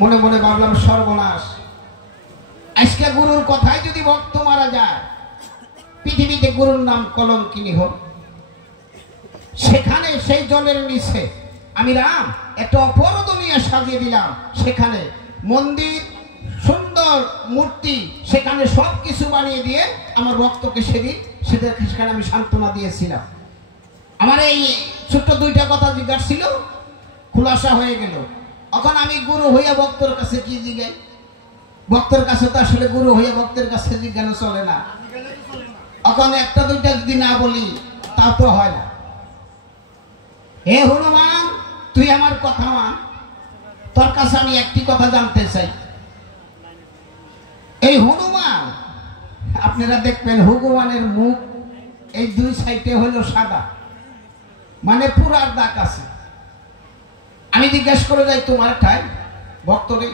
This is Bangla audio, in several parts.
মনে মনে ভাবলাম সর্বনাশ, আজকে গুরুর কথায় যদি ভক্ত মারা যায়, পৃথিবীতে গুরুর নাম কলঙ্কিনী হোক। সেখানে সেই জলের নিচে আমি রাম একটা অপর দুনিয়া সাজিয়ে দিলাম, সেখানে মন্দির, সুন্দর মূর্তি, সেখানে সব কিছু বানিয়ে দিয়ে আমার ভক্তকে সেখানে আমি সান্ত্বনা দিয়েছিলাম। আমার এই ছোট্ট দুইটা কথা জিজ্ঞাসা ছিল, খুলাসা হয়ে গেল। এখন আমি গুরু হইয়া ভক্তর কাছে কি জিজ্ঞাই? ভক্তের কাছে তো আসলে গুরু হইয়া ভক্তের কাছে জিজ্ঞানো চলে না। এখন একটা দুইটা যদি না বলি তা তো হয় না। হে হনুমান, তুই আমার কথা মান। তোর কাছে আমি একটি কথা জানতে চাই। এই হনুমান, আপনারা দেখবেন হনুমানের মুখ এই দুই সাইডে হলো সাদা, মানে পুরার দাগ আছে। আমি জিজ্ঞেস করে যাই, তোমার ঠাই ভক্ত রে,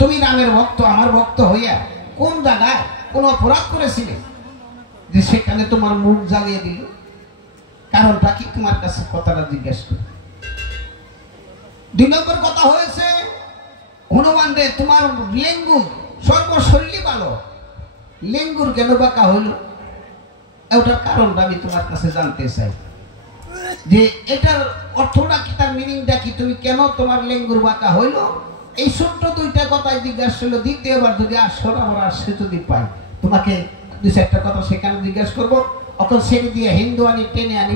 তুমি রামের ভক্ত, আমার ভক্ত হইয়া কোন জায়গায় কোন অপরাধ করেছিলে যে সেখানে তোমার মুখ জ্বালিয়ে দিল? কারণটা কি? তোমার কাছে কথাটা জিজ্ঞেস করি। 2 নম্বর কথা হয়েছে, হনুমান রে, তোমার লেঙ্গুর সর্বশৈলী ভালো, লেঙ্গুর কেন বাঁকা হইল? এটার কারণটা আমি তোমার কাছে জানতে চাই, যে এটার অর্থটা কি, তার মিনিংটা কি, তুমি কেন তোমার লেঙ্গুর বাঁকা হইল? এই ছোট্ট দুইটা কথাই জিজ্ঞাসা ছিল। দ্বিতীয়বার যদি আসর আমার আসে যদি পাই, তোমাকে 2-4টা কথা সেখানে জিজ্ঞাসা করবো। অত ছেড়ে দিয়ে হিন্দু আনি, টেনে আনি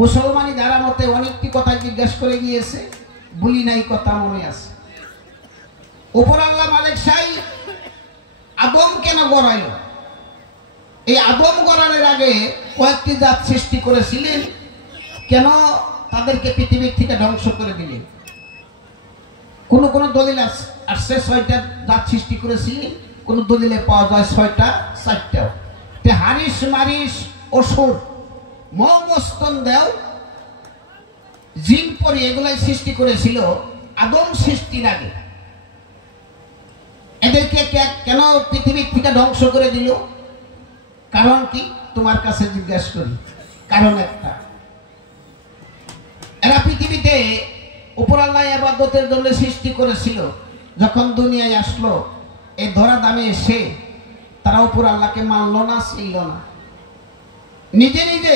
মুসলমানি যারা মতে অনেকটি কথা জিজ্ঞাসা করে গিয়েছে, বলি নাই কথা মনে আছে। উপর আল্লাহ মালিক সাই আদম কেন গড়াইল? এই আদম গড়ানোর আগে কয়েকটি জাত সৃষ্টি করেছিলেন, কেন তাদেরকে পৃথিবীর থেকে ধ্বংস করে দিলেন? কোন কোন দলিল আসছে 6টা জাত সৃষ্টি করেছিলেন, কোন দলিলে পাওয়া যায় 6টা, 4টাও। হারিস, মারিস, অসুর, মস্তন দেও, জিন পরি, এগুলাই সৃষ্টি করেছিল আদম সৃষ্টির আগে। এদেরকে কেন পৃথিবীর থেকে ধ্বংস করে দিল? কারণ কি? তোমার কাছে জিজ্ঞাসা করি। কারণ একটা, এরা পৃথিবীতে উপর আল্লাহ ইবাদতের জন্য সৃষ্টি করেছিল। যখন দুনিয়ায় আসলো, এই ধরা দামে এসে তারা উপর আল্লাহকে মানল না, ছিল না। নিজে নিজে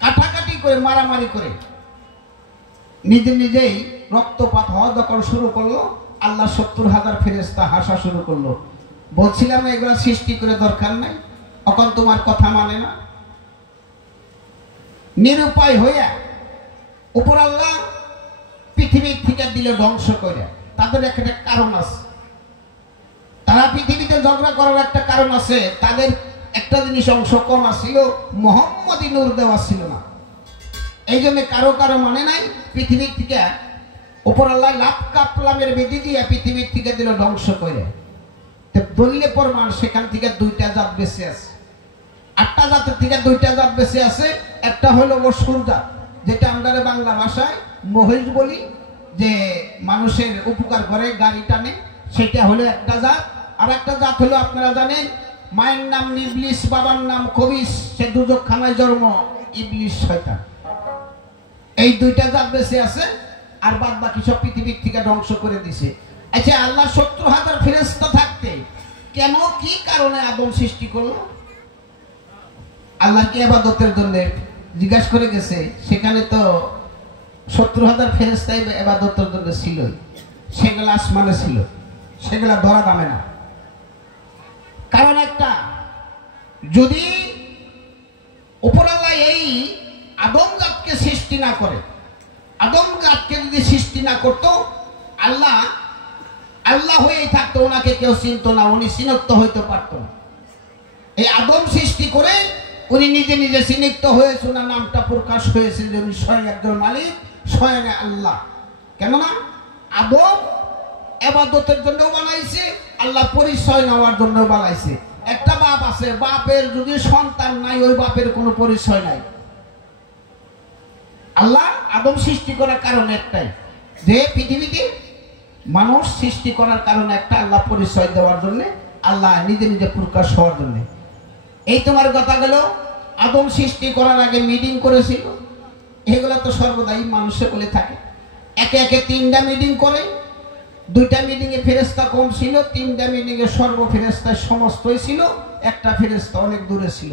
কাটাকাটি করে, মারামারি করে, নিজে নিজেই রক্তপাত হওয়া যখন শুরু করলো, আল্লাহ 70,000 ফেরেশতা হাসা শুরু করলো। বলছিলাম এগুলো সৃষ্টি করে দরকার নাই, এখন তোমার কথা মানে না। নিরুপায় হইয়া উপর আল্লাহ পৃথিবীর থেকে দিল ধ্বংস করে। তাদের একটা কারণ আছে, তারা পৃথিবীতে ঝগড়া করার একটা কারণ আছে। তাদের একটা জিনিস অংশ কম আসছিল, মোহাম্মদী নূর দেওয়া ছিল না। এই জন্য কারো মানে নাই। পৃথিবীর থেকে উপর আল্লাহ লাভ কাপলামের বেদি দিয়ে পৃথিবীর থেকে দিল ধ্বংস করে। দলিলে প্রমাণ সেখান থেকে 2টা জাত বেঁচে আছে। 8টা জাতের থেকে 2টা জাত বেঁচে আছে। একটা হলো অসুর জাত, যেটা আমরা বাংলা ভাষায় মহিষ বলি, যে মানুষের উপকার করে, গাড়ি টানে, সেটা হলো একটা জাত। আর একটা জাত হলো আপনারা জানেন, মায়ের নাম ইবলিস, বাবার নাম কবিস, সে দুজকখানায় জন্ম, ইবলিস শয়তান। এই 2টা জাত বেঁচে আছে, আর বাদ বাকি সব পৃথিবীর থেকে ধ্বংস করে দিছে। আচ্ছা, আল্লাহ 70,000 ফেরেশতা থাকতে কেন, কি কারণে আদম সৃষ্টি করলো? আল্লাহকে ইবাদতের জন্য জিজ্ঞাসা করে গেছে। সেখানে তো 70,000 ফেরেশতাই ইবাদতের জন্য ছিল, সেগুলো আসমানে ছিল, সেগুলা ধরা দামে না। কারণ একটা, যদি উপর আল্লাহ এই আদম জাতকে সৃষ্টি না করে, আদম জাতকে যদি সৃষ্টি না করতো, আল্লাহ আল্লাহ হয়েই থাকতো, ওনাকে কেউ চিনত না, উনি চিহ্নিত হইতে পারত না। এই আদম সৃষ্টি করে উনি নিজে নিজে চিহ্নিত হয়েছে, ওনার নামটা প্রকাশ হয়েছে যে উনি স্বয়ং একজন মালিক, স্বয়ং আল্লাহ। কেননা আদম ইবাদতের জন্য বানাইছে, আল্লাহ পরিচয় নেওয়ার জন্য বানাইছে। একটা বাপ আছে, বাপের যদি সন্তান নাই, ওই বাপের কোনো পরিচয় নাই। আল্লাহ আদম সৃষ্টি করার কারণ একটাই, যে পৃথিবীতে মানুষ সৃষ্টি করার কারণ একটা, আল্লাহ পরিচয় দেওয়ার জন্য, আল্লাহ নিজে নিজে প্রকাশ হওয়ার জন্য। এই তোমার কথা গেল, আদম সৃষ্টি করার আগে মিটিং করেছিল, এগুলো তো সর্বদাই মানুষে বলে থাকে। একে একে 3টা মিটিং করে। 2টা মিটিংয়ে ফেরেশতা কম ছিল, 3টা মিটিংয়ে সর্ব ফেরেশতা সমস্তই ছিল, একটা ফেরেশতা অনেক দূরে ছিল।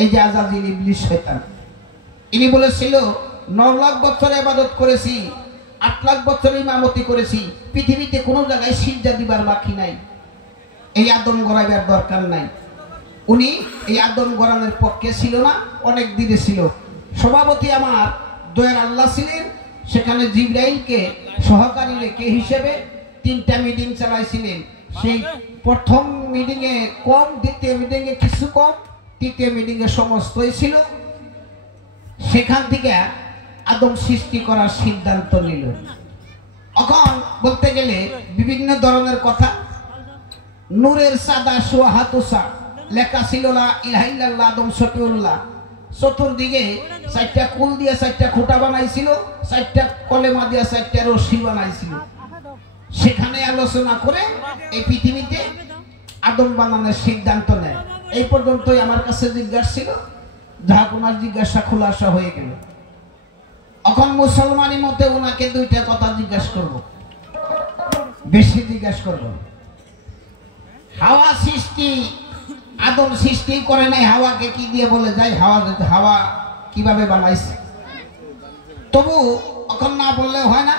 এই যে আজাজিল ইবলিস শয়তান, ইনি বলেছিল 9 লাখ বছর ইবাদত করেছি, 8 লাখ বছর ইমামতি করেছি, পৃথিবীতে কোনো জায়গায় সিজদা দিবার বাকি নাই, এই আদম গড়াইবার দরকার নাই। উনি এই আদম গড়ানোর পক্ষে ছিল না, অনেক দিনে ছিল। সভাপতি আমার দয়ার আল্লাহ ছিলেন, সেখানে জিবরাইলকে সহকারী রেখে হিসেবে 3টা মিটিং চালাইছিলেন। সেই প্রথম মিটিংয়ে কম, দ্বিতীয় মিটিংয়ে কিছু কম, তৃতীয় মিটিংয়ে সমস্তই ছিল। সেখান থেকে আদম সৃষ্টি করার সিদ্ধান্ত নিল। এখন বলতে গেলে বিভিন্ন ধরনের কথা। নূরের সাদা সোহাতুসা লেখা ছিল লা ইলাহা ইল্লাল্লাহ আদম শফিউল্লাহ। চতুর্দিকে 4টা কুল দিয়ে 4টা খুঁটা বানাইছিল, 4টা কলেমা দিয়ে 4টা রশি বানাইছিল। সেখানে আলোচনা করে এই পৃথিবীতে আদম বানানোর সিদ্ধান্ত নেয়। এই পর্যন্তই আমার কাছে জিজ্ঞাসা ছিল, যাহা ওনার জিজ্ঞাসা খোলাসা হয়ে গেল। এখন মুসলমানি মতে ওনাকে 2টা কথা জিজ্ঞাসা করব, বেশি জিজ্ঞাসা করব। হাওয়া সৃষ্টি, আদম সৃষ্টি করে নাই, হাওয়াকে কি দিয়ে বলে যায়, হাওয়া কিভাবে বানাইছে? তবু এখন না বললে হয় না।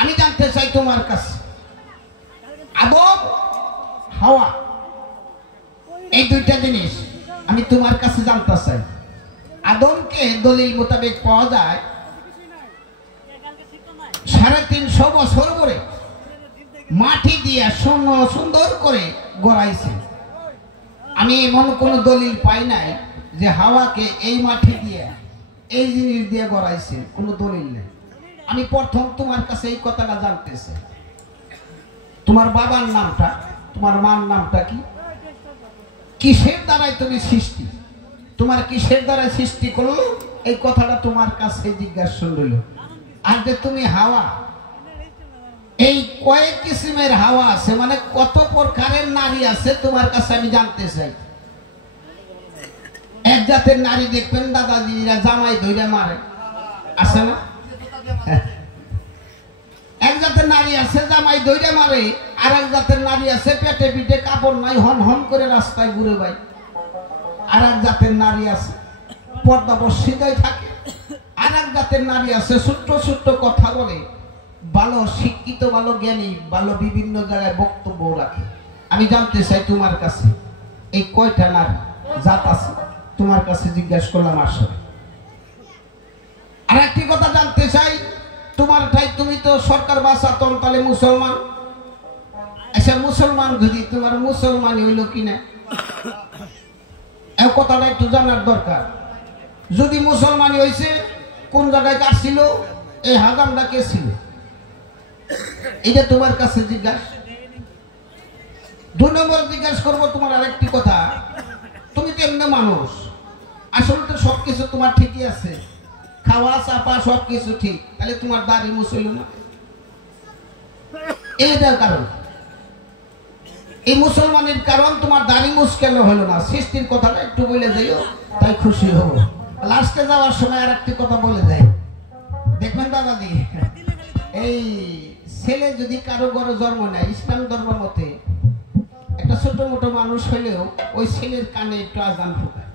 আমি জানতে চাই তোমার কাছে, আদম হাওয়া এই 2টা জিনিস আমি তোমার কাছে জানতে চাই। আদমকে দলিল মোতাবেক পাওয়া যায় 350 বছর পরে মাটি দিয়ে সুন্দর করে গড়াইছে। আমি এমন কোন দলিল পাই নাই যে হাওয়াকে এই মাটি দিয়ে এই জিনিস দিয়ে গড়াইছে, কোনো দলিল নেই। আমি প্রথম তোমার কাছে এই কথাটা জানতে চাই, তোমার বাবার নামটা, তোমার মার নামটা কি? কিসের দ্বারাই তুমি সৃষ্টি, তোমার কিসের দ্বারা সৃষ্টি করলো, এই কথাটা তোমার কাছে জিজ্ঞাসা রইল। আর যে তুমি হাওয়া, এই কয়েক কিসিমের হাওয়া আছে, মানে কত প্রকারের নারী আছে তোমার কাছে আমি জানতে চাই। এক জাতের নারী দেখবেন দাদাজিরা জামাই ধইরা মারে, আছে না? এক জাতের নারী আছে জামাই ধইরা মারে, আর এক জাতের নারী আছে পেটে পিঠে কাপড় নাই, হন হন করে রাস্তায় ঘুরে বেড়ায়। আর এক জাতের নারী আছে পর্দা বর্ষিতায় থাকে। আর এক জাতের নারী আছে ছোট্ট ছোট্ট কথা বলে, ভালো শিক্ষিত, ভালো জ্ঞানী, ভালো বিভিন্ন জায়গায় বক্তব্য রাখে। আমি জানতে চাই তোমার কাছে এই কয়টা নারী জাত আছে, তোমার কাছে জিজ্ঞাসা করলাম। আসলে আর একটি কথা জানতে চাই, তোমার ঠাই, তুমি তো সরকার বাসা তলতালে মুসলমান। আচ্ছা মুসলমান যদি তোমার মুসলমানি হইল কিনা, এই কথাটা একটু জানার দরকার। যদি মুসলমানি হয়েছে, কোন জায়গায় কাটছিল, এই হাজামটা কে ছিল, এটা তোমার কাছে জিজ্ঞাসা। 2 নম্বর জিজ্ঞাসা করবো তোমার আরেকটি কথা, তুমি তো এমনি মানুষ, আসলে তো সবকিছু তোমার ঠিকই আছে, খাওয়া চাপা সবকিছু ঠিক, তাহলে তোমার দাড়ি মুছল না, এইটার কারণ, এই মুসলমানের কারণ তোমার দাড়ি মুছ কেন হলো না? সৃষ্টির কথাটা একটু বলে যাইও, তাই খুশি হবো। লাস্টে যাওয়ার সময় আর একটি কথা বলে যাই, দেখবেন দাদাজি, এই ছেলে যদি কারো ঘরে জন্ম নেয়, ইসলাম ধর্ম মতে একটা ছোট মোটো মানুষ হইলেও ওই ছেলের কানে একটু আজান ঢোকায়,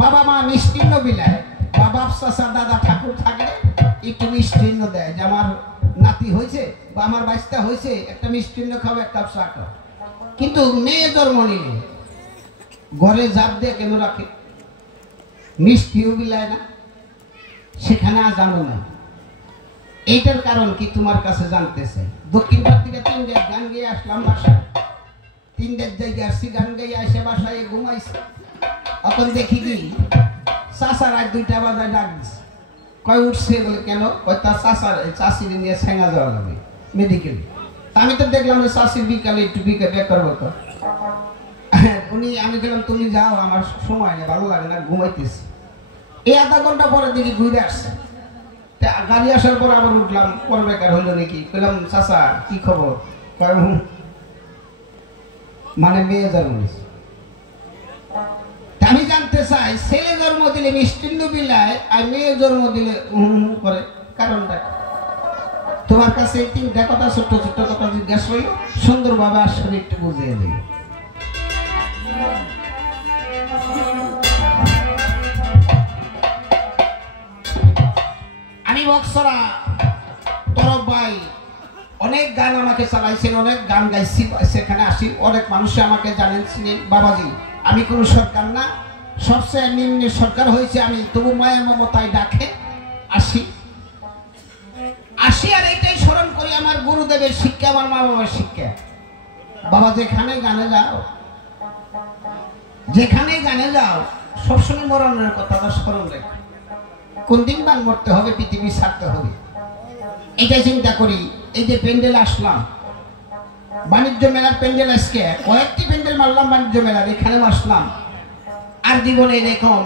বাবা মা মিষ্টিন্ন বিলায়, বাবা চাচা দাদা ঠাকুর থাকলে একটু মিষ্টিন্ন দেয়, যে আমার নাতি হয়েছে বা আমার বাচ্চা হয়েছে, একটা মিষ্টিন্ন খাও, এক কাপ চা খাও। কিন্তু মেয়ে জন্ম নিলে ঘরে জাপ দিয়ে কেন রাখে? মিষ্টিও বিলায় না, সেখানে আজানও নাই। এইটার কারণ কি তোমার কাছে জানতে চাই। দক্ষিণপাড় থেকে 3 গান গিয়ে আসলাম বাসায়, 3 জায়গায় আসছি, গান গাইয়ে এসে বাসায় ঘুমাইছে। এখন দেখি কি চাষা রাত 2টা বাজায় ডাক দিচ্ছে, কয় উঠছে বলে, কেন? কয় তার চাষার চাষির নিয়ে ছেঙা যাওয়া যাবে মেডিকেল। আমি তো দেখলাম যে চাষির বিকালে একটু বেকার হতো। উনি, আমি গেলাম, তুমি যাও, আমার সময় নেই, ভালো লাগে না, ঘুমাইতেছি। এই আধা ঘন্টা পরে দেখি ঘুরে আসছে, গাড়ি আসার পর আবার উঠলাম, পরে বেকার হইলো নাকি। বললাম চাচা কি খবর? মানে মেয়ে জন্ম দিয়েছে। আমি জানতে চাই, ছেলে জন্ম দিলে মিষ্টিন্ন বিলায়, আর মেয়ে জন্ম দিলে করে কারণটা তোমার কাছে এই তিনটা কথা ছোট্ট ছোট্ট কথা জিজ্ঞাসা করি, সুন্দরভাবে আসলে একটু বুঝিয়ে দিই। আমি বক্সরা তরফ ভাই অনেক গান আমাকে চালাইছেন, অনেক গান গাইছি, সেখানে আসি, অনেক মানুষ আমাকে জানেন চিনেন। বাবাজি আমি কোনো সরকার না, সবচেয়ে নিম্ন সরকার হয়েছে আমি, তবু মায়া মমতায় ডাকে আসি আসি আর এইটাই স্মরণ করি আমার গুরুদেবের শিক্ষা, আমার মা বাবার শিক্ষা। বাবা যেখানে গানে যাও, যেখানে গানে যাও সবসময় মরণের কথাটা স্মরণ রেখো। কোন দিন বান মরতে হবে, পৃথিবী ছাড়তে হবে, এটাই চিন্তা করি। এই যে প্যান্ডেল আসলাম, বাণিজ্য মেলার প্যান্ডেল, আজকে কয়েকটি প্যান্ডেল মারলাম বাণিজ্য মেলার, এখানে আসলাম। আর জীবনে এরকম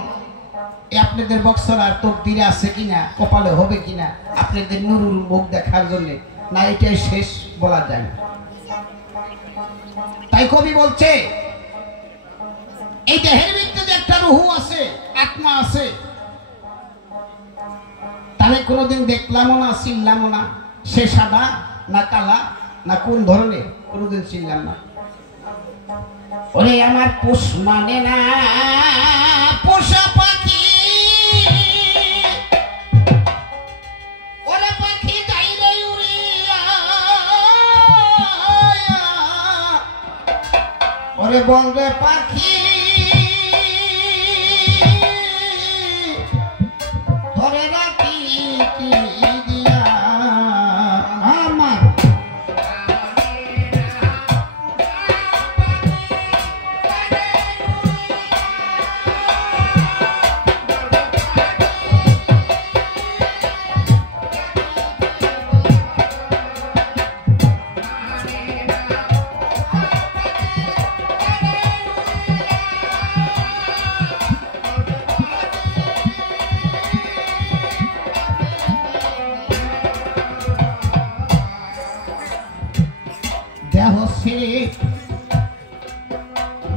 আপনাদের বক্সরার তকদিরে আছে কিনা, কপালে হবে কিনা আপনাদের নুরুর মুখ দেখার জন্য, না এটাই শেষ বলা যায় না। তাই কবি বলছে এই দেহের ভিতরে একটা রুহু আছে, আত্মা আছে, তাহলে কোনোদিন দেখলামও না, চিনলামও না, সে সাদা না কালা না কোন ধরনের, কোনোদিন চিনলাম না। ওরে আমার পোষ মানে না পোষা পাখি, ওরে পাখি যাইলে উড়িয়া, ওরে বলবে পাখি ধরে রাখি কি দিয়া আমার।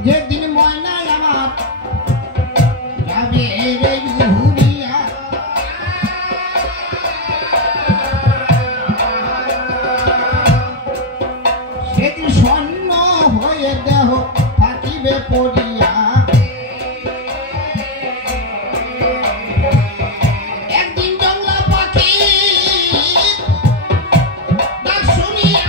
যেদিন ময়না আমার যাবে রে ঘুরিয়া, সেদিন স্বর্ণ হয়ে দেহ থাকিবে পড়িয়া। একদিন জংলা পাখি ডাক শুনিয়া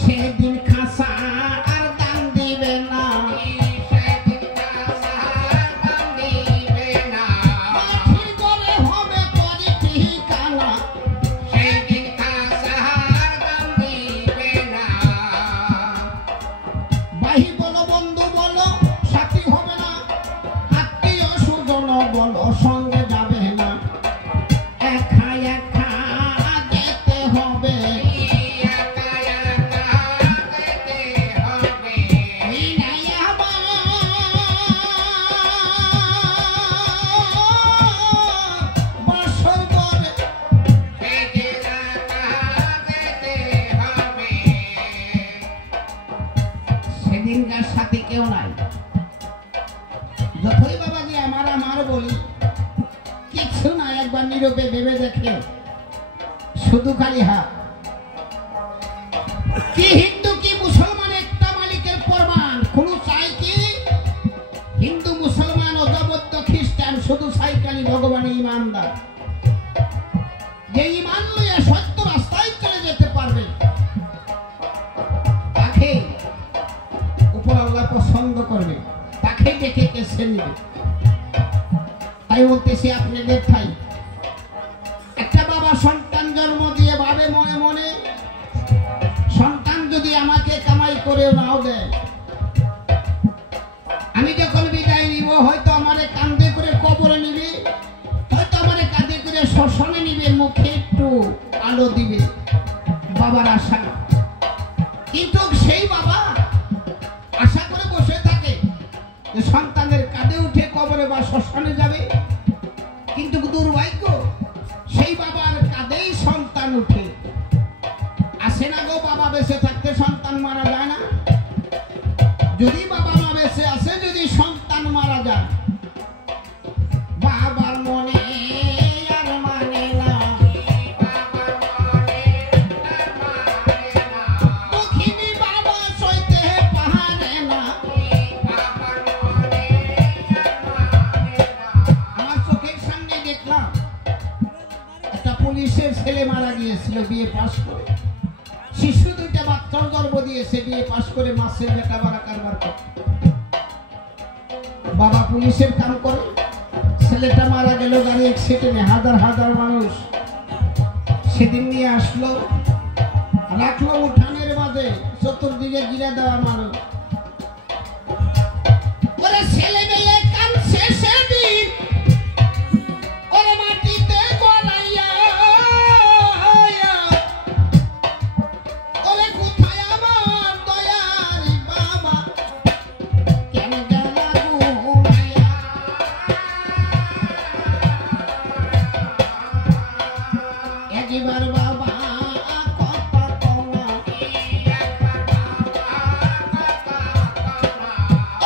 সেদিন খাসা আর দাম দিবে না, মাটির ঘরে হবে পরি ঠিকানা, সেদিন খাসা আর দাম দিবে না। ভাই বলো বন্ধু বলো সাথী হবে না, আত্মীয় স্বজন বলো সঙ্গে যাবে না, একা একা যেতে হবে, সেদিনকার সাথে কেউ নাই। যতই বাবাজি আমার আমার বলি কিছু না, একবার নীরবে ভেবে দেখে শুধু খালি হাত। কি হিন্দু কি মুসলমান একটা মালিকের প্রমাণ, কোন চাই কি হিন্দু মুসলমান অজবদ্ধ খ্রিস্টান, শুধু চাই খালি ভগবান ইমানদার, যে ইমান লইয়া সত্য রাস্তায় চলে যেতে পারবে, তাকে উপর আল্লাহ পছন্দ করবে, তাকে দেখে কেসে নিবে। তাই বলতেছি আপনাদের ঠাই একটা বাবা সন্তান জন্ম দিয়ে ভাবে মনে মনে, সন্তান যদি আমাকে কামাই করে নাও দেয়, আমি যখন বিদায় নিব হয়তো আমারে কাঁধে করে কবরে নিবে, হয়তো আমারে কাঁধে করে শ্মশানে নিবে, মুখ আরো দিবে, বাবার আশা। কিন্তু সেই বাবা আশা করে বসে থাকে যে সন্তানের কাঁধে উঠে কবরে বা শ্মশানে যাবে, কিন্তু দুর্ভাগ্য সেই বাবার কাঁধেই সন্তান উঠে আসে না গো। বাবা বেঁচে থাকতে সন্তান মারা যায় না। যদি বাবা মা বেঁচে আছে, যদি সন্তান মারা যায়, বাবার মনে আর মানে না, দুঃখিনী বাবা সইতে পারে না। আমার চোখের সামনে দেখলাম একটা পুলিশের ছেলে মারা গিয়েছিল বিয়ে পাশ করে। শিশু দুইটা বাচ্চার গর্ভ দিয়েছে, বিয়ে পাশ করে মাসের বেটা বাড়া কারবার করে। বাবা পুলিশের কাম করে, ছেলেটা মারা গেল গাড়ি অ্যাক্সিডেন্টে। হাজার হাজার মানুষ সেদিন নিয়ে আসলো, রাখলো উঠানের মাঝে, চতুর্দিকে ঘিরে দেওয়া মানুষ। ওরে ছেলে মেয়ে কাঁদছে সেদিন, ওরে মাটিতে গড়াইয়া, ওরে কোথায় আমার দয়ার বাবা, কেন গেলা ঘুমাইয়া। একবার বাবা কথা কওনা,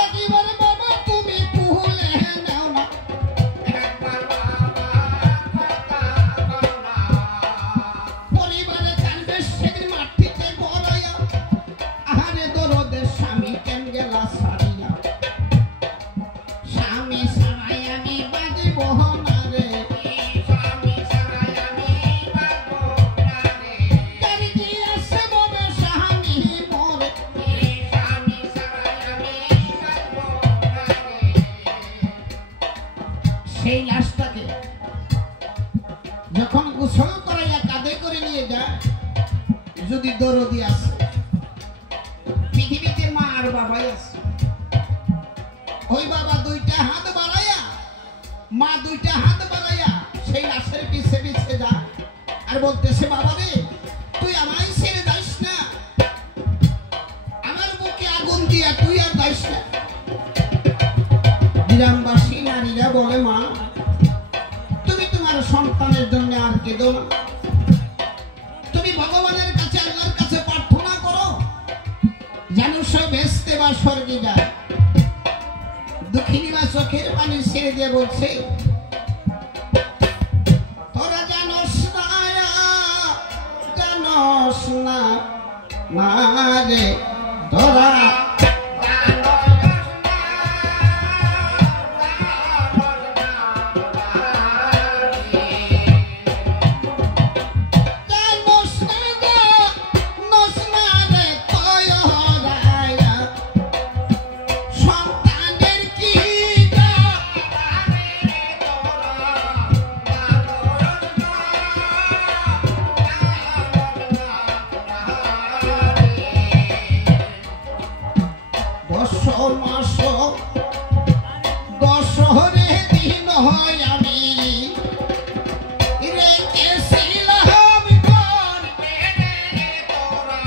একবার বাবা তুমি ভুলে নাও না। পরিবারে কান্দে সেদিন মাটিতে গড়াইয়া, আহারে দরদের স্বামী কেন গেলা সারিয়া। স্বামী ছাড়াই আমি বাঁচিব না রে, গাড়ি দিয়ে আসে ববে স্বামী মরে। সেই লাশটাকে যখন গোসল করাইয়া কাঁধে করে নিয়ে যায়, যদি দরদি আছে, পৃথিবীতে মা আর বাবাই আছে। ওই বাবা দুইটা হাত বাড়াইয়া, মা দুইটা হাত বাড়াইয়া সেই লাশের পিছে পিছে যায় আর বলতেছে, বাবা রে তুই আমায় ছেড়ে যাস না, আমার বুকে আগুন দিয়া তুই আর যাস না। গ্রামবাসী নারীরা বলে, মা তুমি তোমার সন্তানের জন্য আর কেঁদো না, তুমি ভগবানের কাছে আল্লাহর কাছে প্রার্থনা করো যেন সে বেহেশতে বা স্বর্গে যায়। দুঃখিনী মা চোখের পানি ছেড়ে দিয়ে বলছে, তোরা জানোস না মা রে, তোরা দশহরে দিন হয় আমি রেখেছিলাম ঘর বেড়ে তোরা,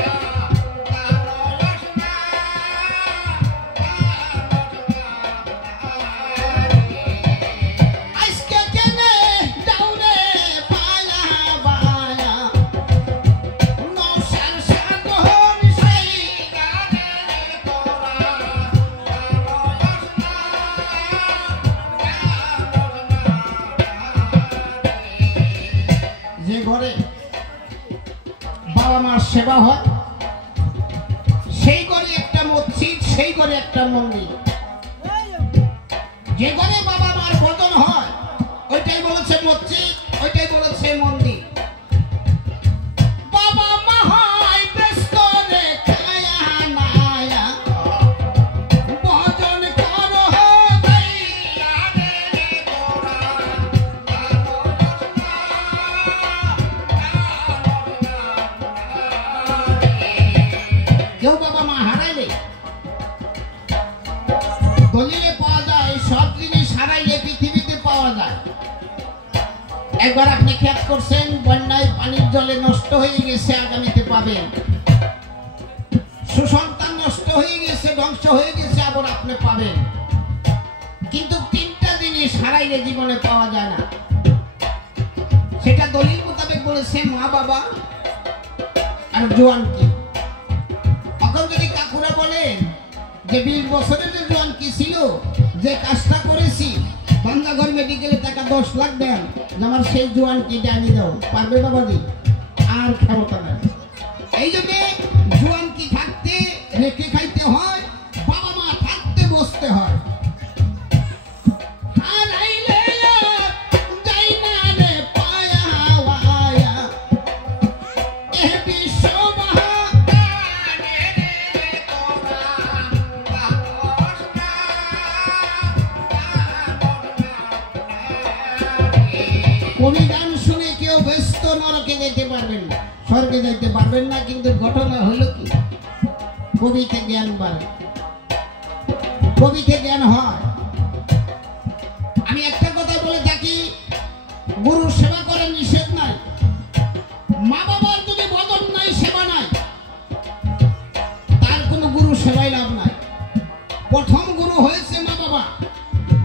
আজকে কেনে যাও রে পায়া বায়া, নৌসার সাগর সেই গানে তোরা, যে ঘরে বাবা মার সেবা হয়, সেই ঘরে একটা মসজিদ, সেই ঘরে একটা মন্দির। যে ঘরে বাবা মার ভজন হয় ওইটাই বলেছে মসজিদ, ওইটাই বলেছে মন্দির। বাবা মা হয় ব্যস্ত রে খায়া নায়া, ভজন করো দইয়া রে তোরা, কেউ বাবা মা হারাইলে দলিলে পাওয়া যায়, সব জিনিস হারাইলে পৃথিবীতে পাওয়া যায়। একবার আপনি খেয়াল করছেন বন্যায় পানির জলে নষ্ট হয়ে গেছে, আগামীতে পাবেন। সুসন্তান নষ্ট হয়ে গেছে, ধ্বংস হয়ে গেছে, আবার আপনি পাবেন। কিন্তু তিনটা জিনিস হারাইলে জীবনে পাওয়া যায় না। সেটা দলিল মোতাবেক বলেছে মা বাবা আর জোয়ান কি। এখন যদি কাকুরা বলেন যে 20 বছরের যে জোয়ান কি ছিল, যে কাজটা করেছি, বান্দাঘর মেডিকেলে টাকা 10 লাখ দেন, আমার সেই জোয়ান কি জানিয়ে দাও, পারবে বাবাজি? আর ক্ষমতা নাই। এই জন্য জোয়ান কি থাকতে রেখে খাইতে হয়, বাবা মা থাকতে বসতে হয়। কবি গান শুনে কেউ ব্যস্ত নরকে যেতে পারবেন না, স্বর্গে যেতে পারবেন না। কিন্তু ঘটনা হলো কি, কবিতে জ্ঞান বাড়ে, কবিতে জ্ঞান হয়। আমি একটা কথা বলে থাকি, গুরু সেবা করে নিষেধ নাই, মা বাবার যদি বদন নাই, সেবা নাই, তার কোনো গুরু সেবাই লাভ নাই। প্রথম গুরু হয়েছে মা বাবা।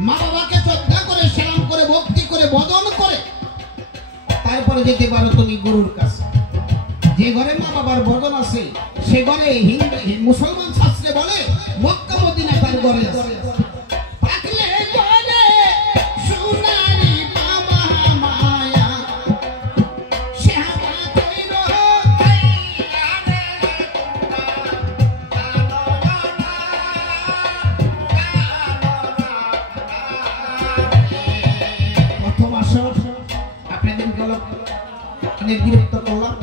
মা বাবাকে শ্রদ্ধা করে, সালাম করে, ভক্তি করে, বদন করে তারপরে যেতে পারো তুমি গুরুর কাছে। যে ঘরে মা বাবার বদন আছে, সে ঘরে হিন্দু মুসলমান শাস্ত্রে বলে মক্কা মদিনা তার ঘরে আছে। বিরক্ত করলাম,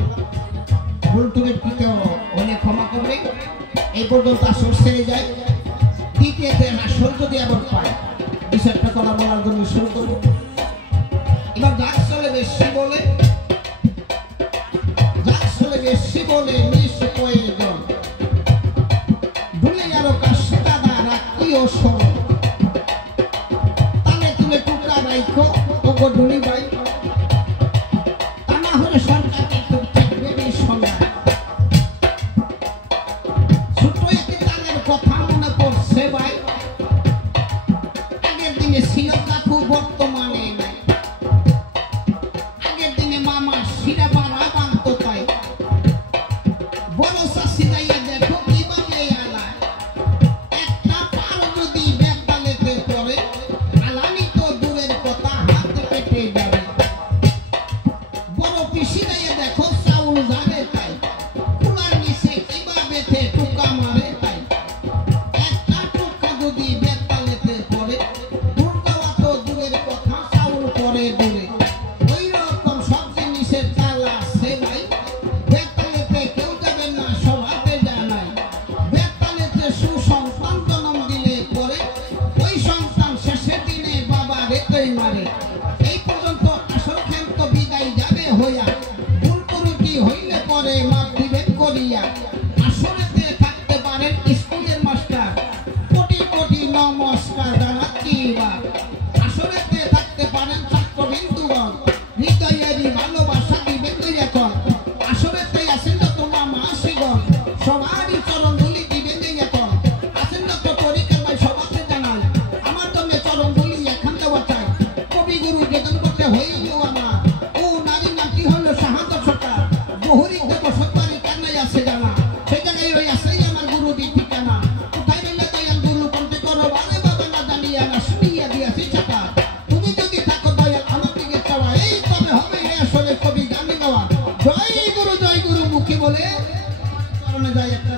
ভুল টুকে হলে ক্ষমা করবে। এই পর্যন্ত আসর ছেড়ে যায়। দ্বিতীয়তে আসর যদি আবার পায়, 2-1টা কথা বলার জন্য শুরু করবো। এবার যাক চলে বেশি বলে, যাক চলে বেশি বলে নিঃস প্রয়োজন, ভুলে আরো কাশি দাদা রাখি ও সরল, তাহলে তুলে টুকরা রাইখো ওগো ডুলি বাই, বর্তমানে নাই। আগের দিনে মামা শিরা বাড়া বাঁধত তাই, বড় চাষি যাইয়া দেখো কিভাবে আলায়, একটা পার যদি বেতালেতে পড়ে, আলানি তো দূরের কথা, হাত পেটে যাবে। বড় পিসি যাইয়া দেখো চাউল যাবে তাই, কুলার নিচে কিভাবে টুকা মারে তাই, একটা টুকা যদি বেতালেতে পড়ে, দূরে ওই রকম সব জিনিসের তালা আছে ভাই। বেতালেতে কেউ যাবেন না, সভাতে জানাই। বেতালেতে সুসন্তান জন্ম দিলে পরে, ওই সন্তান শেষের দিনে বাবা রেতই মারে। এই পর্যন্ত আসল ক্ষান্ত বিদায় যাবে হইয়া, ভুল ত্রুটি হইলে পরে মাপ দিবেন করিয়া। আসরেতে থাকতে পারেন স্কুলের মাস্টার, কোটি কোটি নমস্কার জানাচ্ছি বা। আসরেতে থাকতে পারেন ছাত্রবিন্দুগণ, হৃদয়েরই ভালোবাসা দিবেন এখন। আসরেতে আছেন যত মামা শিগণ, সবারই চরণ ধুলি দিবেন এখন। আছেন যত পরীক্ষার ভাই সবাতে জানাই, আমার জন্য চরণ ধুলি এখান দেওয়া চাই। কবিগুরু বেদন করতে হইল আমার, ও নারী নামটি হল শাহাদত সরকার। বহুরি দেব সত্তারি কেনাই আছে জানা, সেই জায়গায় ওই আসেই আমার গুরু দি ঠিকানা। কোথায় রইলে দয়াল গুরু কন্তে করো বারে বাবা না জানিয়া না শুনিয়া দিয়াছি ছাতা। তুমি যদি থাকো দয়াল আমার দিকে চাওয়া, এই তবে হবে আসলে কবি গানে গাওয়া। জয় গুরু মুখী বলে চরণে যায় একটা